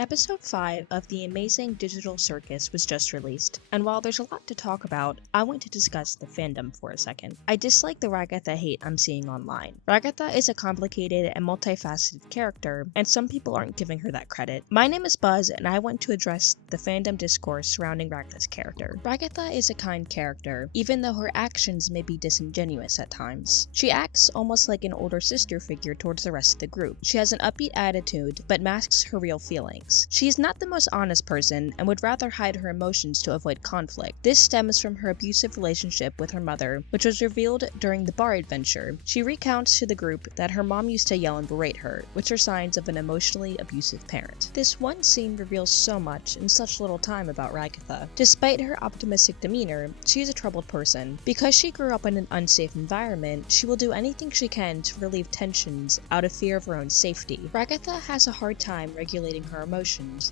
Episode 5 of The Amazing Digital Circus was just released, and while there's a lot to talk about, I want to discuss the fandom for a second. I dislike the Ragatha hate I'm seeing online. Ragatha is a complicated and multifaceted character, and some people aren't giving her that credit. My name is Buzz, and I want to address the fandom discourse surrounding Ragatha's character. Ragatha is a kind character, even though her actions may be disingenuous at times. She acts almost like an older sister figure towards the rest of the group. She has an upbeat attitude, but masks her real feelings. She is not the most honest person and would rather hide her emotions to avoid conflict. This stems from her abusive relationship with her mother, which was revealed during the bar adventure. She recounts to the group that her mom used to yell and berate her, which are signs of an emotionally abusive parent. This one scene reveals so much in such little time about Ragatha. Despite her optimistic demeanor, she is a troubled person. Because she grew up in an unsafe environment, she will do anything she can to relieve tensions out of fear of her own safety. Ragatha has a hard time regulating her emotions,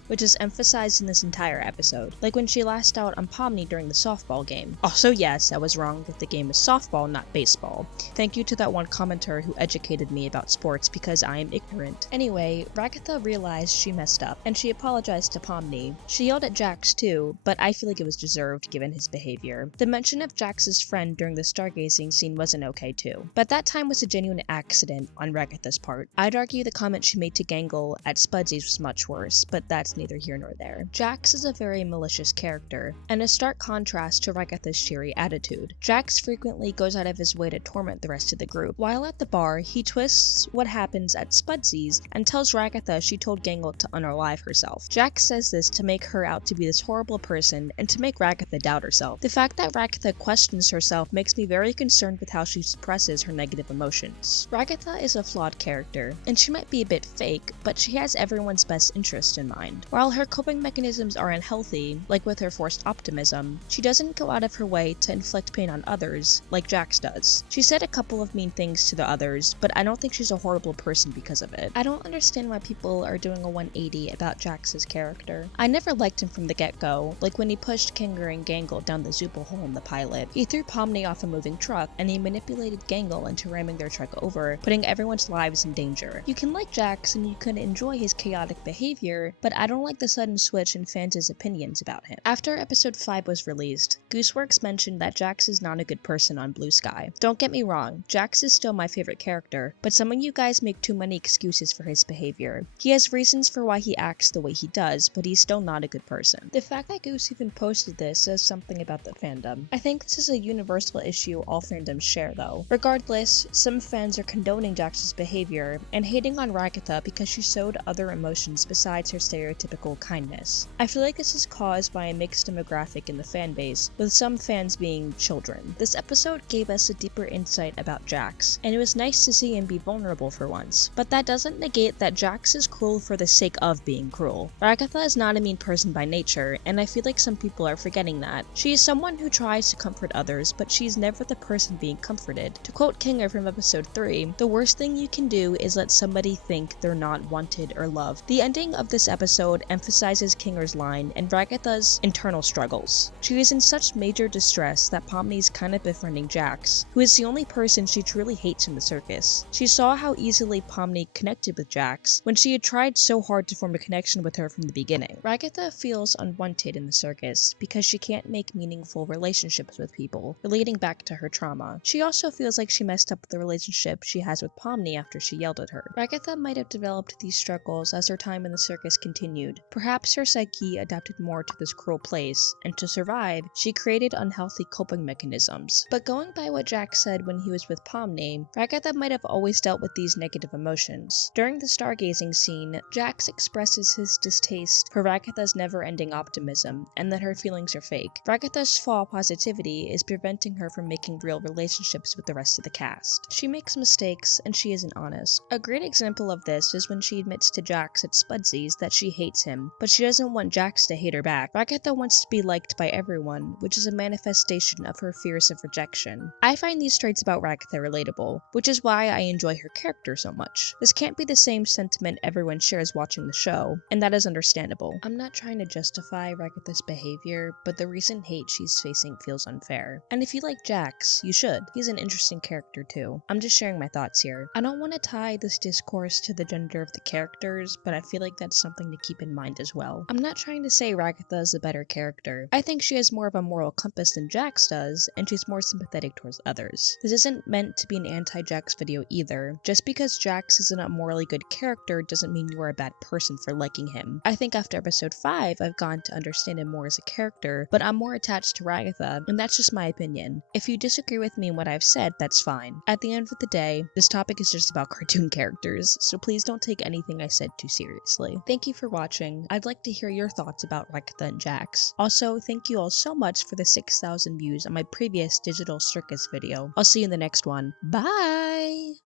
which is emphasized in this entire episode, like when she lashed out on Pomni during the softball game. Also, yes, I was wrong that the game is softball, not baseball. Thank you to that one commenter who educated me about sports because I am ignorant. Anyway, Ragatha realized she messed up, and she apologized to Pomni. She yelled at Jax too, but I feel like it was deserved given his behavior. The mention of Jax's friend during the stargazing scene wasn't okay too, but that time was a genuine accident on Ragatha's part. I'd argue the comment she made to Gangle at Spudsies was much worse, but that's neither here nor there. Jax is a very malicious character, and a stark contrast to Ragatha's cheery attitude. Jax frequently goes out of his way to torment the rest of the group. While at the bar, he twists what happens at Spudsies and tells Ragatha she told Gangle to unalive herself. Jax says this to make her out to be this horrible person and to make Ragatha doubt herself. The fact that Ragatha questions herself makes me very concerned with how she suppresses her negative emotions. Ragatha is a flawed character, and she might be a bit fake, but she has everyone's best interest in mind. While her coping mechanisms are unhealthy, like with her forced optimism, she doesn't go out of her way to inflict pain on others, like Jax does. She said a couple of mean things to the others, but I don't think she's a horrible person because of it. I don't understand why people are doing a 180 about Jax's character. I never liked him from the get-go, like when he pushed Kinger and Gangle down the Zoople hole in the pilot. He threw Pomni off a moving truck, and he manipulated Gangle into ramming their truck over, putting everyone's lives in danger. You can like Jax and you can enjoy his chaotic behavior, but I don't like the sudden switch in fans' opinions about him. After episode 5 was released, Gooseworks mentioned that Jax is not a good person on Blue Sky. Don't get me wrong, Jax is still my favorite character, but some of you guys make too many excuses for his behavior. He has reasons for why he acts the way he does, but he's still not a good person. The fact that Goose even posted this says something about the fandom. I think this is a universal issue all fandoms share though. Regardless, some fans are condoning Jax's behavior and hating on Ragatha because she showed other emotions besides her stereotypical kindness. I feel like this is caused by a mixed demographic in the fanbase, with some fans being children. This episode gave us a deeper insight about Jax, and it was nice to see him be vulnerable for once. But that doesn't negate that Jax is cruel for the sake of being cruel. Ragatha is not a mean person by nature, and I feel like some people are forgetting that. She is someone who tries to comfort others, but she's never the person being comforted. To quote Kinger from episode 3, the worst thing you can do is let somebody think they're not wanted or loved. The ending of this episode emphasizes Kinger's line and Ragatha's internal struggles. She is in such major distress that Pomni's kind of befriending Jax, who is the only person she truly hates in the circus. She saw how easily Pomni connected with Jax when she had tried so hard to form a connection with her from the beginning. Ragatha feels unwanted in the circus because she can't make meaningful relationships with people, relating back to her trauma. She also feels like she messed up the relationship she has with Pomni after she yelled at her. Ragatha might have developed these struggles as her time in the circus continued. Perhaps her psyche adapted more to this cruel place, and to survive, she created unhealthy coping mechanisms. But going by what Jax said when he was with Pomni, Ragatha might have always dealt with these negative emotions. During the stargazing scene, Jax expresses his distaste for Ragatha's never-ending optimism, and that her feelings are fake. Ragatha's false positivity is preventing her from making real relationships with the rest of the cast. She makes mistakes, and she isn't honest. A great example of this is when she admits to Jax at Spudsies that she hates him, but she doesn't want Jax to hate her back. Ragatha wants to be liked by everyone, which is a manifestation of her fears of rejection. I find these traits about Ragatha relatable, which is why I enjoy her character so much. This can't be the same sentiment everyone shares watching the show, and that is understandable. I'm not trying to justify Ragatha's behavior, but the recent hate she's facing feels unfair. And if you like Jax, you should. He's an interesting character too. I'm just sharing my thoughts here. I don't want to tie this discourse to the gender of the characters, but I feel like that's that's something to keep in mind as well. I'm not trying to say Ragatha is a better character. I think she has more of a moral compass than Jax does, and she's more sympathetic towards others. This isn't meant to be an anti-Jax video either. Just because Jax isn't a morally good character doesn't mean you are a bad person for liking him. I think after episode 5, I've gone to understand him more as a character, but I'm more attached to Ragatha, and that's just my opinion. If you disagree with me in what I've said, that's fine. At the end of the day, this topic is just about cartoon characters, so please don't take anything I said too seriously. Thank you for watching. I'd like to hear your thoughts about Ragatha and Jax. Also, thank you all so much for the 6,000 views on my previous Digital Circus video. I'll see you in the next one. Bye!